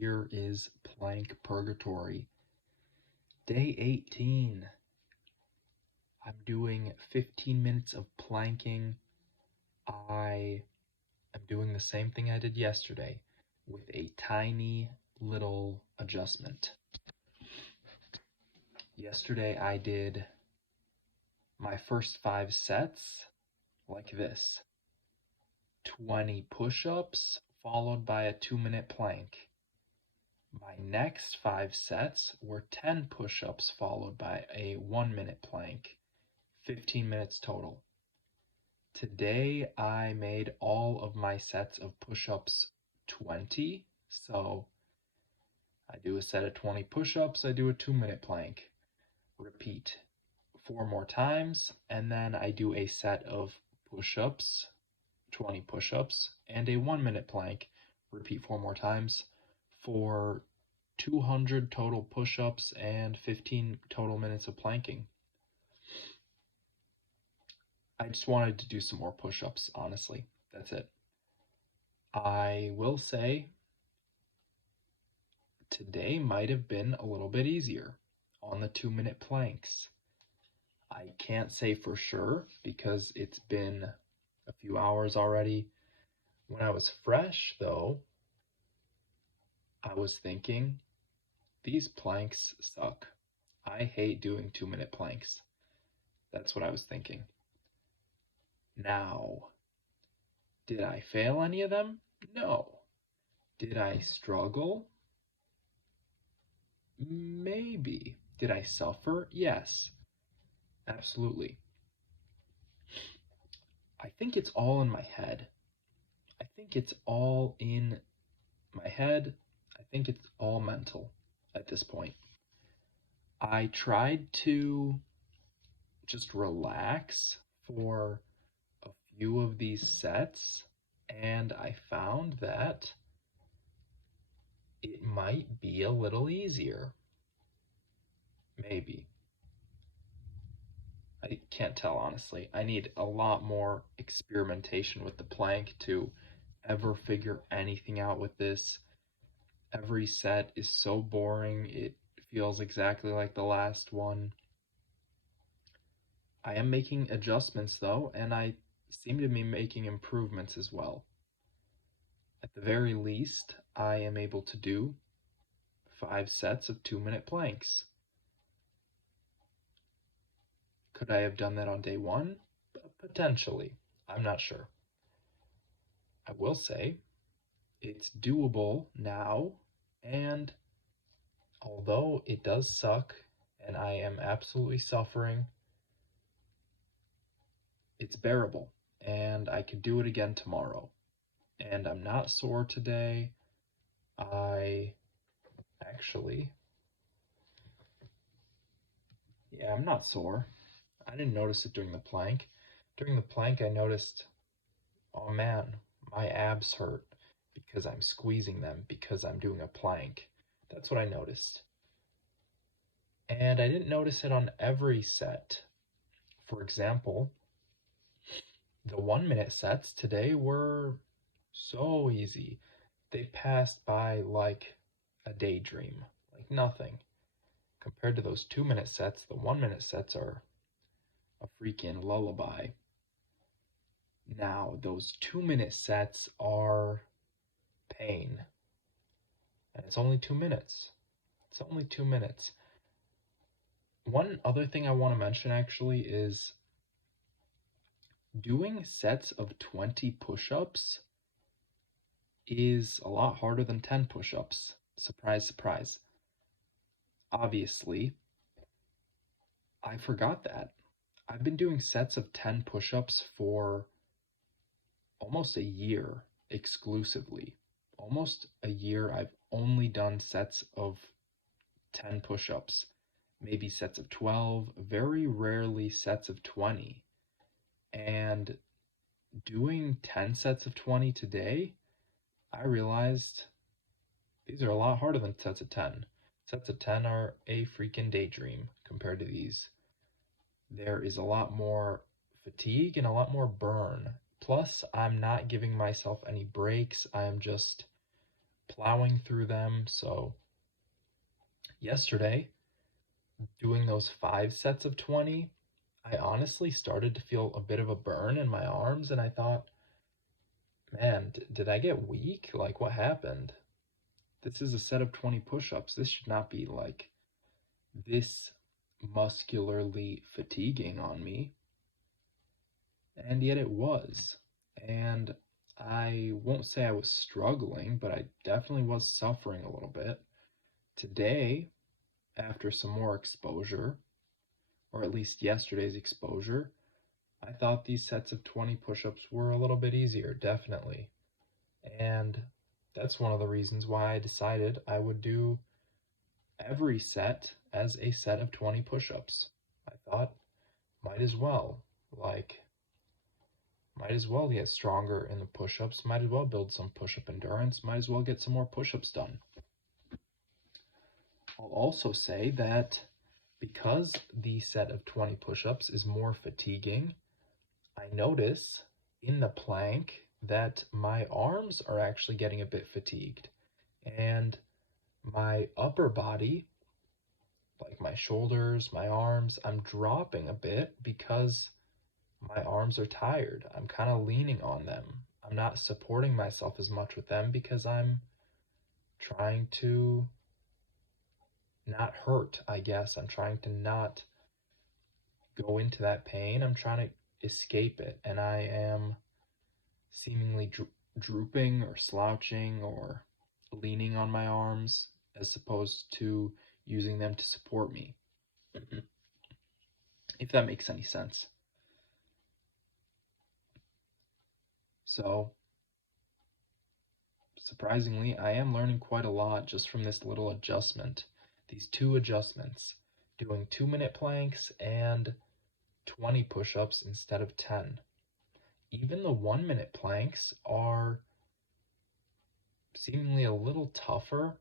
Here is Plank Purgatory. Day 18. I'm doing 15 minutes of planking. I am doing the same thing I did yesterday with a tiny little adjustment. Yesterday I did my first 5 sets like this. 20 push-ups followed by a 2-minute plank. My next 5 sets were 10 push-ups followed by a 1-minute plank, 15 minutes total. Today I made all of my sets of push-ups 20, so I do a set of 20 push-ups, I do a 2-minute plank, repeat 4 more times, and then I do a set of push-ups, 20 push-ups, and a 1-minute plank, repeat 4 more times, for 200 total push-ups and 15 total minutes of planking. I just wanted to do some more push-ups, honestly. That's it. I will say today might have been a little bit easier on the 2-minute planks. I can't say for sure because it's been a few hours already. When I was fresh, though, I was thinking, these planks suck. I hate doing 2-minute planks. That's what I was thinking. Now, did I fail any of them? No. Did I struggle? Maybe. Did I suffer? Yes. Absolutely. I think it's all in my head. I think it's all in my head. I think it's all mental at this point. I tried to just relax for a few of these sets, and I found that it might be a little easier. Maybe. I can't tell, honestly. I need a lot more experimentation with the plank to ever figure anything out with this. Every set is so boring. It feels exactly like the last one. I am making adjustments, though, and I seem to be making improvements as well. At the very least, I am able to do 5 sets of 2-minute planks. Could I have done that on day 1? Potentially. I'm not sure. I will say it's doable now, and although it does suck and I am absolutely suffering, it's bearable, and I could do it again tomorrow. And I'm not sore today. I'm not sore. I didn't notice it during the plank. During the plank, I noticed, oh man, my abs hurt because I'm squeezing them because I'm doing a plank. That's what I noticed. And I didn't notice it on every set. For example, the 1-minute sets today were so easy. They passed by like a daydream, like nothing. Compared to those 2-minute sets, the 1-minute sets are a freaking lullaby. Now, those 2-minute sets are pain. And it's only 2 minutes. It's only 2 minutes. One other thing I want to mention actually is doing sets of 20 push-ups is a lot harder than 10 push-ups. Surprise, surprise. Obviously, I forgot that. I've been doing sets of 10 push-ups for almost a year exclusively. Almost a year I've only done sets of 10 push-ups, maybe sets of 12, very rarely sets of 20. And doing 10 sets of 20 today, I realized these are a lot harder than sets of 10. Sets of 10 are a freaking daydream compared to these. There is a lot more fatigue and a lot more burn. Plus, I'm not giving myself any breaks. I am just plowing through them. So yesterday, doing those 5 sets of 20, I honestly started to feel a bit of a burn in my arms, and I thought, man, did I get weak? Like, what happened? This is a set of 20 push-ups. This should not be like this muscularly fatiguing on me. And yet it was. And I won't say I was struggling, but I definitely was suffering a little bit. Today, after some more exposure, or at least yesterday's exposure, I thought these sets of 20 push-ups were a little bit easier, definitely. And that's one of the reasons why I decided I would do every set as a set of 20 push-ups. I thought, might as well. Might as well get stronger in the push-ups, might as well build some push-up endurance, might as well get some more push-ups done. I'll also say that because the set of 20 push-ups is more fatiguing, I notice in the plank that my arms are actually getting a bit fatigued, and my upper body, like my shoulders, my arms, I'm dropping a bit because my arms are tired. I'm kind of leaning on them. I'm not supporting myself as much with them because I'm trying to not hurt, I guess. I'm trying to not go into that pain. I'm trying to escape it. And I am seemingly drooping or slouching or leaning on my arms as opposed to using them to support me. If that makes any sense. So, surprisingly, I am learning quite a lot just from this little adjustment. These 2 adjustments, doing 2-minute planks and 20 push-ups instead of 10. Even the 1-minute planks are seemingly a little tougher.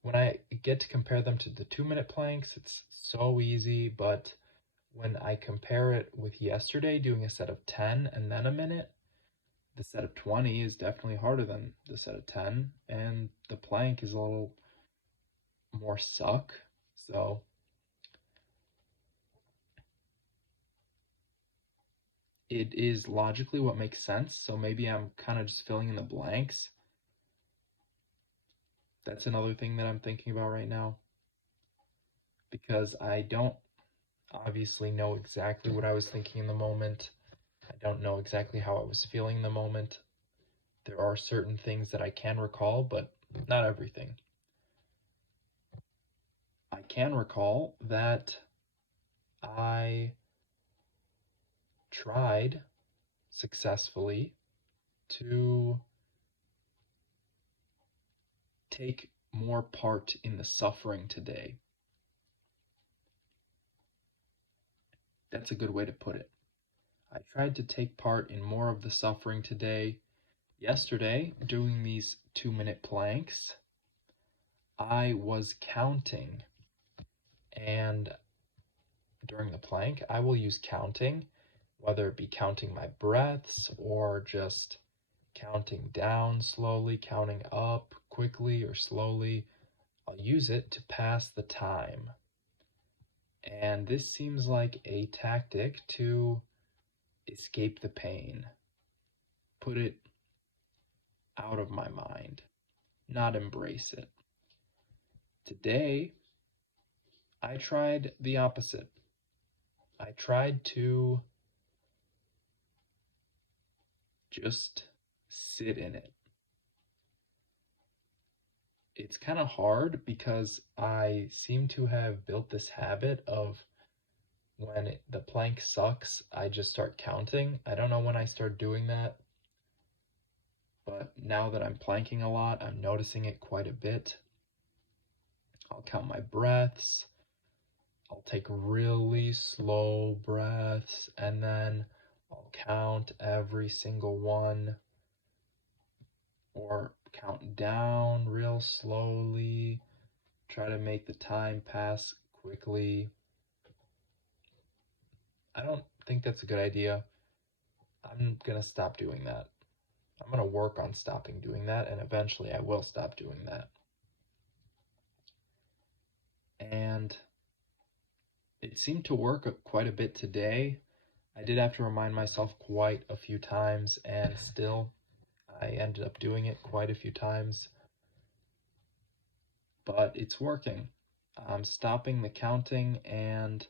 When I get to compare them to the 2-minute planks, it's so easy, but when I compare it with yesterday, doing a set of 10 and then a minute, the set of 20 is definitely harder than the set of 10, and the plank is a little more suck. So it is logically what makes sense. So maybe I'm kind of just filling in the blanks. That's another thing that I'm thinking about right now, because I don't obviously know exactly what I was thinking in the moment. I don't know exactly how I was feeling in the moment. There are certain things that I can recall, but not everything. I can recall that I tried successfully to take more part in the suffering today. That's a good way to put it. I tried to take part in more of the suffering today. Yesterday, doing these 2-minute planks, I was counting, and during the plank, I will use counting, whether it be counting my breaths or just counting down slowly, counting up quickly or slowly. I'll use it to pass the time. And this seems like a tactic to escape the pain, put it out of my mind, not embrace it. Today, I tried the opposite. I tried to just sit in it. It's kind of hard because I seem to have built this habit of when the plank sucks, I just start counting. I don't know when I start doing that, but now that I'm planking a lot, I'm noticing it quite a bit. I'll count my breaths. I'll take really slow breaths, and then I'll count every single one, or count down real slowly, try to make the time pass quickly. I don't think that's a good idea. I'm gonna stop doing that. I'm going to work on stopping doing that, and eventually I will stop doing that. And it seemed to work quite a bit today. I did have to remind myself quite a few times, and still I ended up doing it quite a few times. But it's working. I'm stopping the counting, and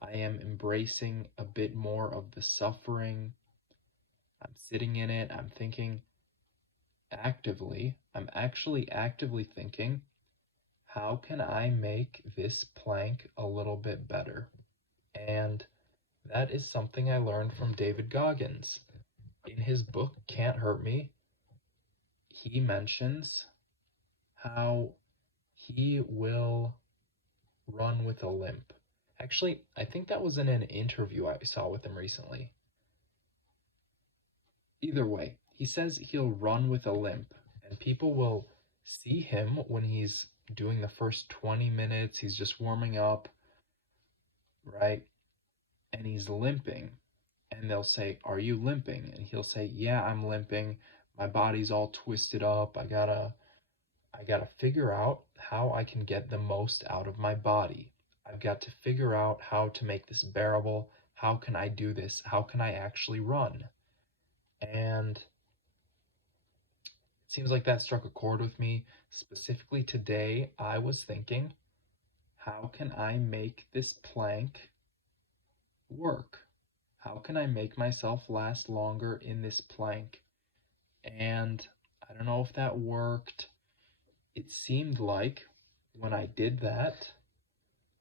I am embracing a bit more of the suffering. I'm sitting in it. I'm thinking actively. I'm actually actively thinking, how can I make this plank a little bit better? And that is something I learned from David Goggins. In his book, Can't Hurt Me, he mentions how he will run with a limp. Actually, I think that was in an interview I saw with him recently. Either way, he says he'll run with a limp, and people will see him when he's doing the first 20 minutes, he's just warming up, right? And he's limping. And they'll say, "Are you limping?" And he'll say, "Yeah, I'm limping. My body's all twisted up. I gotta figure out how I can get the most out of my body. I've got to figure out how to make this bearable. How can I do this? How can I actually run?" And it seems like that struck a chord with me. Specifically today, I was thinking, how can I make this plank work? How can I make myself last longer in this plank? And I don't know if that worked. It seemed like when I did that,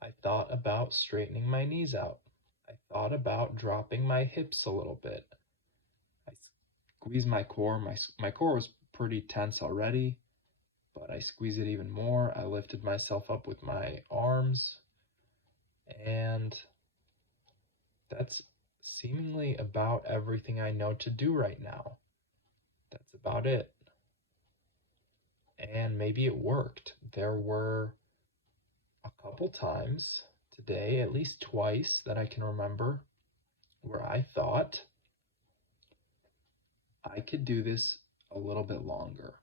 I thought about straightening my knees out. I thought about dropping my hips a little bit. I squeezed my core. My core was pretty tense already, but I squeezed it even more. I lifted myself up with my arms, and that's seemingly about everything I know to do right now. That's about it. And maybe it worked. There were a couple times today, at least twice that I can remember, where I thought I could do this a little bit longer.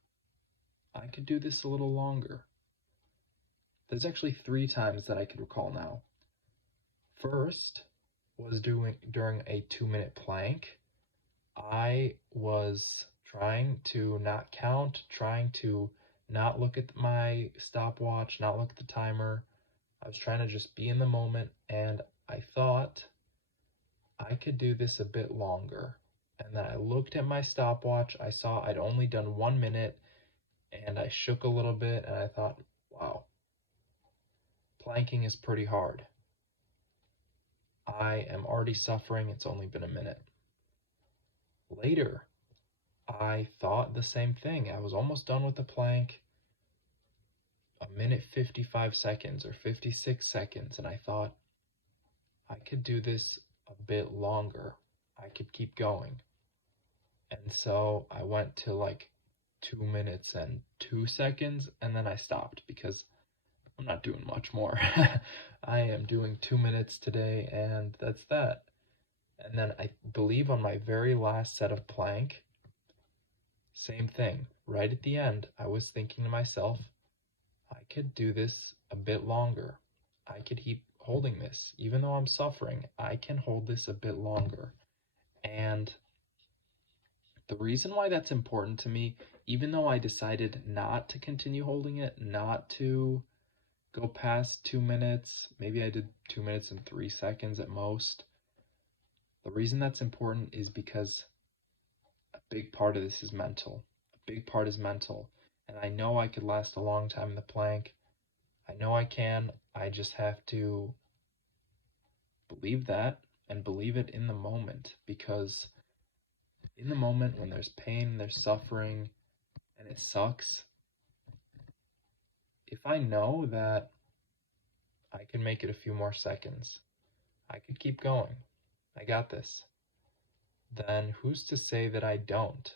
I could do this a little longer. There's actually 3 times that I could recall now. First was during a 2-minute plank. I was trying to not count, trying to not look at my stopwatch, not look at the timer. I was trying to just be in the moment, and I thought I could do this a bit longer. And then I looked at my stopwatch. I saw I'd only done 1 minute, and I shook a little bit, and I thought, wow, planking is pretty hard. I am already suffering. It's only been a minute. Later, I thought the same thing. I was almost done with the plank, 1 minute 55 seconds or 56 seconds, and I thought I could do this a bit longer. I could keep going. And so I went to like 2 minutes and 2 seconds, and then I stopped because I'm not doing much more. I am doing 2 minutes today, and that's that. And then I believe on my very last set of plank, same thing. Right at the end, I was thinking to myself, I could do this a bit longer. I could keep holding this. Even though I'm suffering, I can hold this a bit longer. And the reason why that's important to me, even though I decided not to continue holding it, not to go past 2 minutes, maybe I did 2 minutes and 3 seconds at most. The reason that's important is because a big part of this is mental. A big part is mental. And I know I could last a long time in the plank. I know I can. I just have to believe that and believe it in the moment, because in the moment when there's pain, there's suffering, and it sucks, if I know that I can make it a few more seconds, I could keep going, I got this, then who's to say that I don't?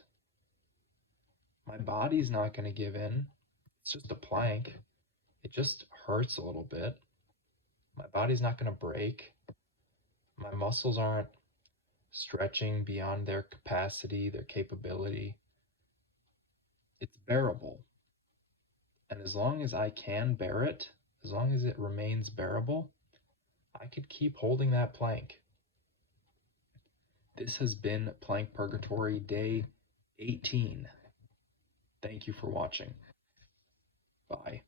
My body's not going to give in. It's just a plank. It just hurts a little bit. My body's not going to break. My muscles aren't stretching beyond their capacity, their capability. It's bearable. And as long as I can bear it, as long as it remains bearable, I could keep holding that plank. This has been Plank Purgatory Day 18. Thank you for watching. Bye.